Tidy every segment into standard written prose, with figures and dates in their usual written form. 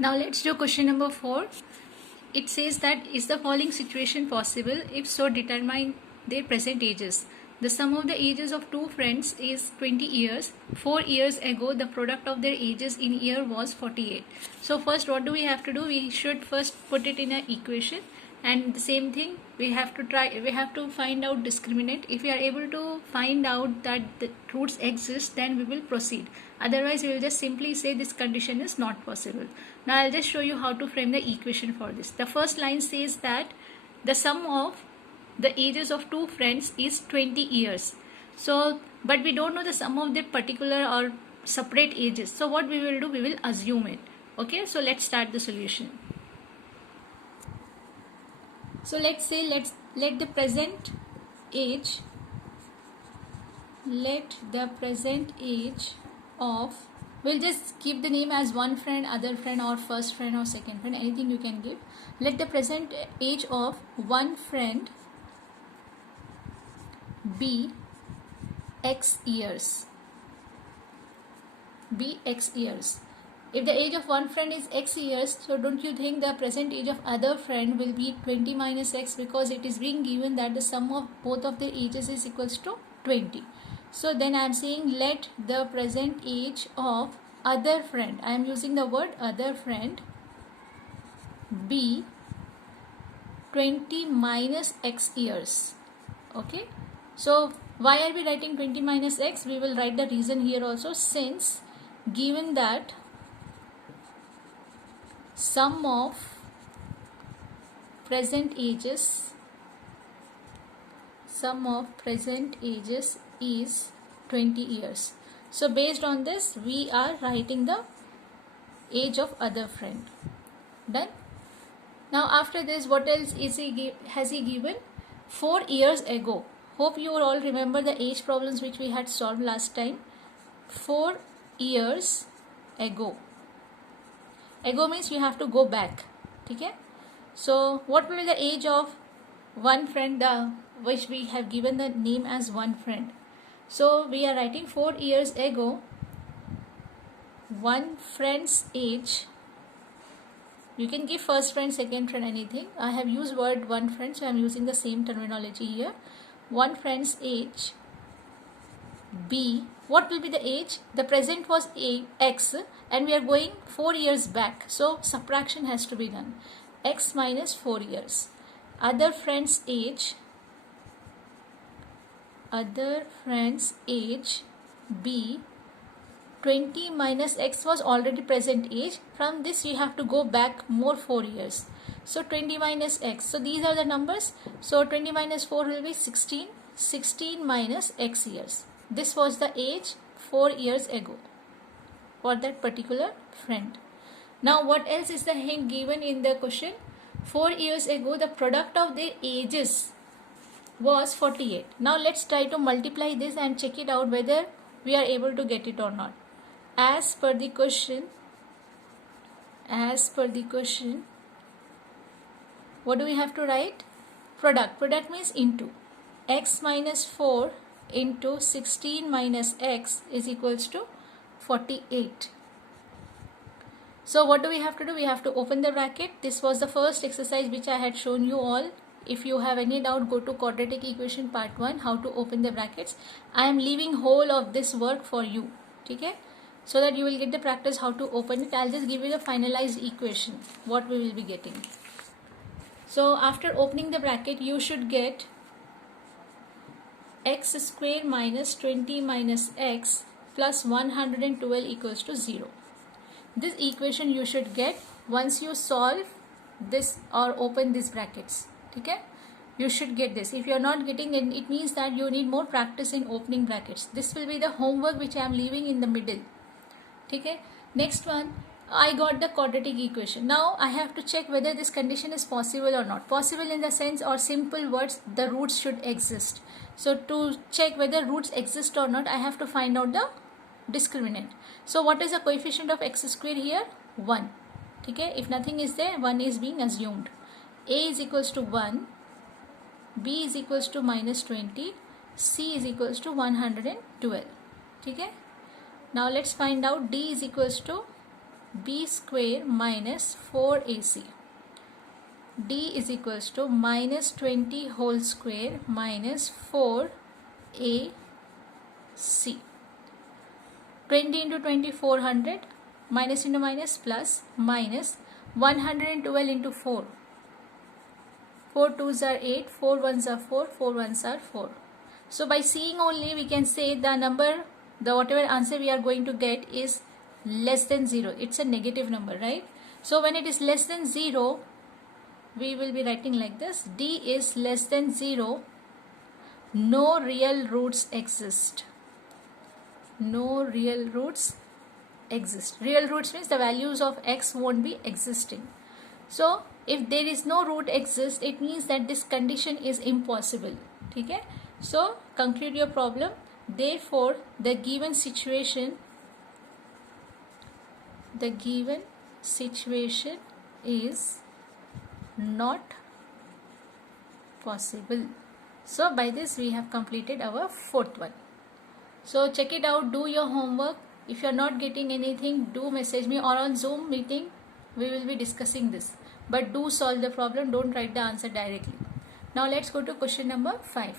Now let's do question number 4. It says that is the following situation possible? If so, determine their present ages. The sum of the ages of two friends is 20 years. 4 years ago, the product of their ages in year was 48. So first, what do we have to do? We should first put it in an equation, and the same thing we have to find out discriminant. If we are able to find out that the roots exist, then we will proceed. Otherwise, we will just simply say this condition is not possible. Now I'll just show you how to frame the equation for this. The first line says that the sum of the ages of two friends is 20 years. So but we don't know the sum of their particular or separate ages. So what we will do, we will assume it. Okay, so let's start the solution. So let's say let the present age of, we'll just keep the name as one friend, other friend, or first friend, or second friend, anything you can give. Let the present age of one friend be x years. If the age of one friend is x years, so don't you think the present age of other friend will be 20 minus x, because it is being given that the sum of both of their ages is equals to 20. So then I am saying let the present age of other friend, I am using the word other friend, be 20 minus x years. Okay, so why are we writing 20 minus x? We will write the reason here also. Since given that sum of present ages is 20 years. So based on this, we are writing the age of other friend. Done. Now after this, what else has he given? 4 years ago. Hope you all remember the age problems which we had solved last time. 4 years ago. Ago means we have to go back. Okay? So what will be the age of one friend, which we have given the name as one friend? So we are writing 4 years ago, one friend's age. You can give first friend, second friend, anything. I have used word one friend, so I am using the same terminology here. One friend's age B. What will be the age? The present was x and we are going 4 years back. So subtraction has to be done. X minus 4 years. Other friend's age B. 20 minus x was already present age. From this you have to go back more 4 years. So 20 minus x. So these are the numbers. So 20 minus 4 will be 16. 16 minus x years. This was the age 4 years ago for that particular friend. Now what else is the hint given in the question? 4 years ago the product of their ages was 48. Now let's try to multiply this and check it out whether we are able to get it or not. As per the question, what do we have to write? Product means into. X minus 4 into 16 minus x is equals to 48. So what do we have to do? We have to open the bracket. This was the first exercise which I had shown you all. If you have any doubt, go to quadratic equation part 1, how to open the brackets. I am leaving whole of this work for you. Okay? So that you will get the practice how to open it. I'll just give you the finalized equation, what we will be getting. So after opening the bracket, you should get x square minus 20 minus x plus 112 equals to 0. This equation you should get once you solve this or open these brackets. Okay? You should get this. If you are not getting it, it means that you need more practice in opening brackets. This will be the homework which I am leaving in the middle. Okay? Next one, I got the quadratic equation. Now I have to check whether this condition is possible or not. Possible in the sense, or simple words, the roots should exist. So to check whether roots exist or not, I have to find out the discriminant. So what is the coefficient of x square here? 1. Okay? If nothing is there, 1 is being assumed. A is equals to 1, B is equals to minus 20, C is equals to 112. Okay? Now let's find out D is equals to b square minus 4ac. D is equals to minus 20 whole square minus 4ac. 20 into 20, 400, minus into minus plus, minus 112 into 4. 4 2s are 8, 4 1s are 4, 4 1s are 4. So by seeing only we can say the number, the whatever answer we are going to get is less than 0. It's a negative number, right? So when it is less than 0, we will be writing like this: D is less than 0, no real roots exist. No real roots exist. Real roots means the values of x won't be existing. So if there is no root exist, it means that this condition is impossible. Okay? So conclude your problem. Therefore the given situation is not possible. So by this we have completed our fourth one. So check it out, do your homework. If you are not getting anything, do message me, or on Zoom meeting we will be discussing this. But do solve the problem, don't write the answer directly. Now let's go to question number 5.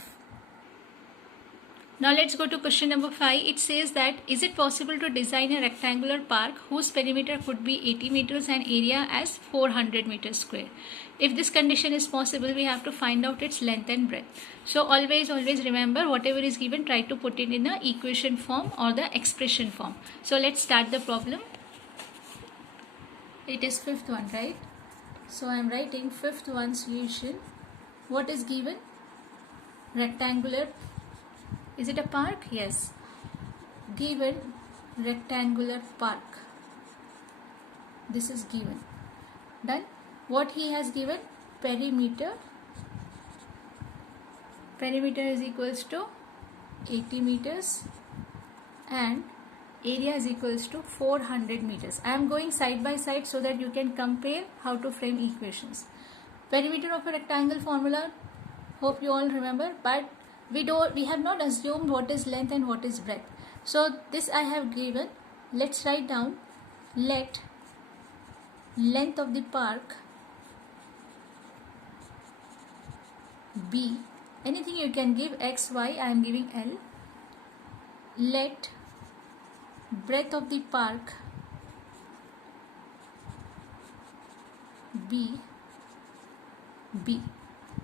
It says that, is it possible to design a rectangular park whose perimeter could be 80 meters and area as 400 meters square? If this condition is possible, we have to find out its length and breadth. So always remember, whatever is given, try to put it in the equation form or the expression form. So let's start the problem. It is fifth one, right? So I am writing fifth one solution. What is given? Rectangular. Is it a park? Yes. Given rectangular park. This is given. Done. What he has given? Perimeter. Perimeter is equals to 80 meters and area is equals to 400 meters. I am going side by side so that you can compare how to frame equations. Perimeter of a rectangle formula, hope you all remember, but we have not assumed what is length and what is breadth. So this I have given. Let's write down, let length of the park be, anything you can give, x, y, I am giving L. Let breadth of the park be B.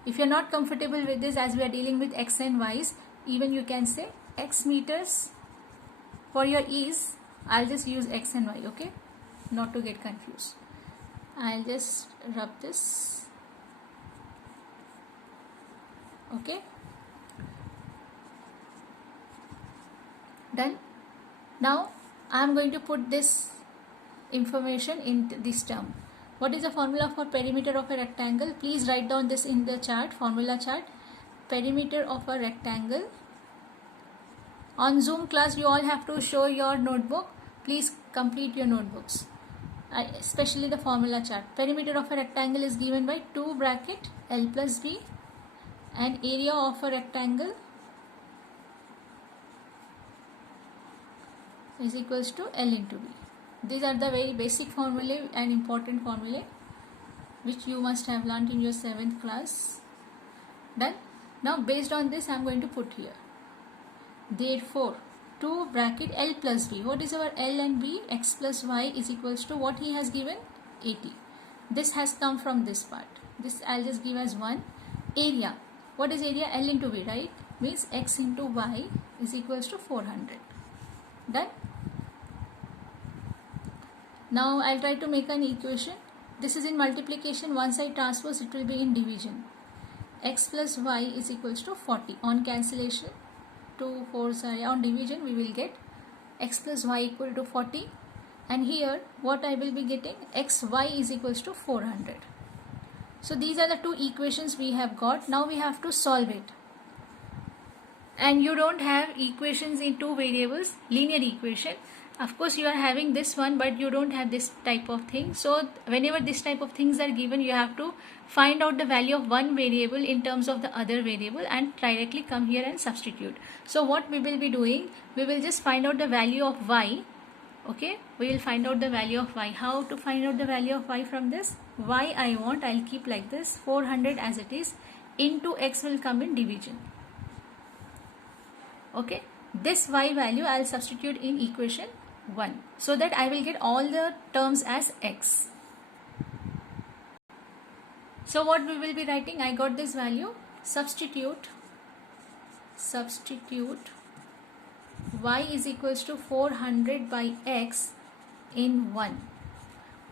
If you are not comfortable with this, as we are dealing with x and y's, even you can say x meters. For your ease, I'll just use x and y, okay? Not to get confused. I'll just rub this. Okay? Done. Now I am going to put this information in this term. What is the formula for perimeter of a rectangle? Please write down this in the chart, formula chart. Perimeter of a rectangle. On Zoom class, you all have to show your notebook. Please complete your notebooks, especially the formula chart. Perimeter of a rectangle is given by 2 bracket L plus B, and area of a rectangle is equals to L into B. These are the very basic formulae and important formulae which you must have learnt in your 7th class. Done. Now based on this I am going to put here. Therefore 2 bracket L plus B. What is our L and B? X plus Y is equals to what he has given? 80. This has come from this part. This I'll just give as 1. Area. What is area? L into B, right? Means X into Y is equals to 400. Done. Now I'll try to make an equation. This is in multiplication. Once I transpose, it will be in division. X plus Y is equals to 40. On cancellation, 2 4s are on division, we will get X plus Y equal to 40. And here what I will be getting? X Y is equals to 400. So these are the two equations we have got. Now we have to solve it. And you don't have equations in 2 variables, linear equation. Of course you are having this one, but you don't have this type of thing. So whenever this type of things are given, you have to find out the value of one variable in terms of the other variable and directly come here and substitute. So what we will be doing, we will just find out the value of y. Okay, we will find out the value of y. How to find out the value of y from this? Y I want, I'll keep like this, 400 as it is, into x will come in division. Okay, this y value I'll substitute in equation 1 so that I will get all the terms as x. So what we will be writing, I got this value, substitute y is equals to 400 by x in 1.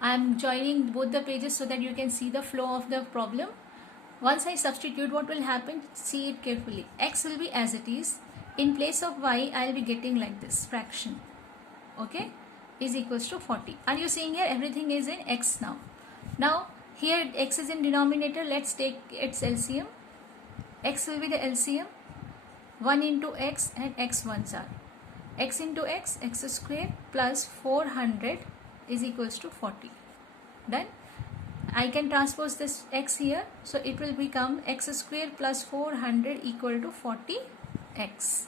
I am joining both the pages so that you can see the flow of the problem. Once I substitute, what will happen? See it carefully. X will be as it is. In place of y, I will be getting like this fraction. Okay, is equals to 40. Are you seeing here? Everything is in x now. Now here x is in denominator. Let's take its LCM. X will be the LCM. 1 into x and x ones are. X into x square plus 400 is equals to 40. Done. I can transpose this x here, so it will become x square plus 400 equal to 40x.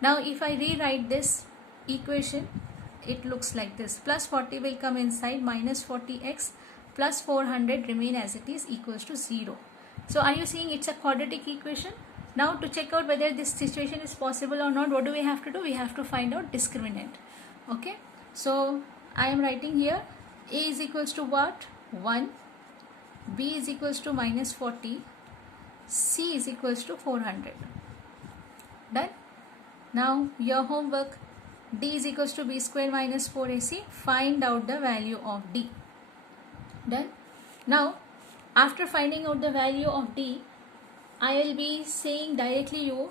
Now if I rewrite this equation, it looks like this. Plus 40 will come inside, minus 40x plus 400 remain as it is, equals to 0. So are you seeing it's a quadratic equation? Now to check out whether this situation is possible or not, what do we have to do? We have to find out discriminant. Okay, so I am writing here a is equals to what? 1, b is equals to minus 40, c is equals to 400. Done. Now your homework, d is equals to b square minus 4ac. Find out the value of d. Done. Now after finding out the value of d, I will be saying directly you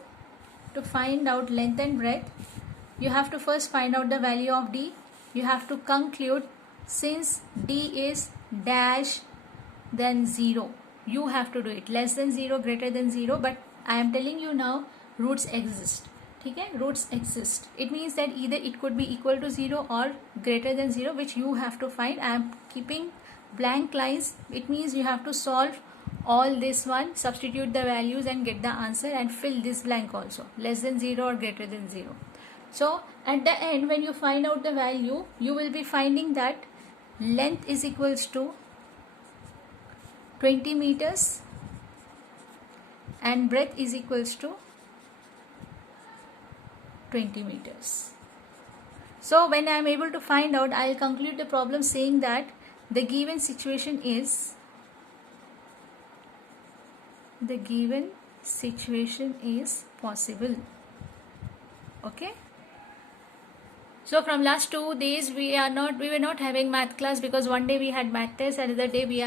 to find out length and breadth. You have to first find out the value of d. You have to conclude, since d is dash then 0, you have to do it. Less than 0, greater than 0, but I am telling you now roots exist. Okay, roots exist. It means that either it could be equal to 0 or greater than 0, which you have to find. I am keeping blank lines. It means you have to solve all this one, substitute the values and get the answer, and fill this blank also, less than 0 or greater than 0. So at the end, when you find out the value, you will be finding that length is equals to 20 meters and breadth is equals to 20 meters. So when I am able to find out, I will conclude the problem saying that the given situation is possible. Okay. So from last 2 days we were not having math class because one day we had math test, another day we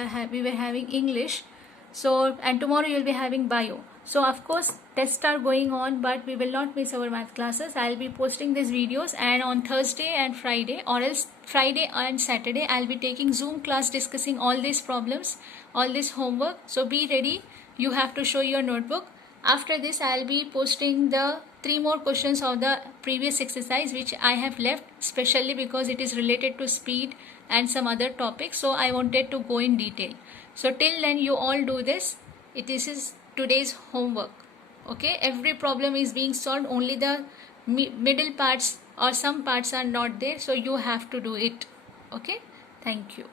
were having English. So and tomorrow you will be having bio. So of course tests are going on, but we will not miss our math classes. I will be posting these videos, and on Thursday and Friday, or else Friday and Saturday, I will be taking Zoom class discussing all these problems, all this homework. So be ready. You have to show your notebook. After this, I will be posting the 3 more questions of the previous exercise which I have left specially because it is related to speed and some other topics. So I wanted to go in detail. So till then you all do this. This is today's homework. Okay, every problem is being solved. Only the middle parts or some parts are not there. So you have to do it. Okay, thank you.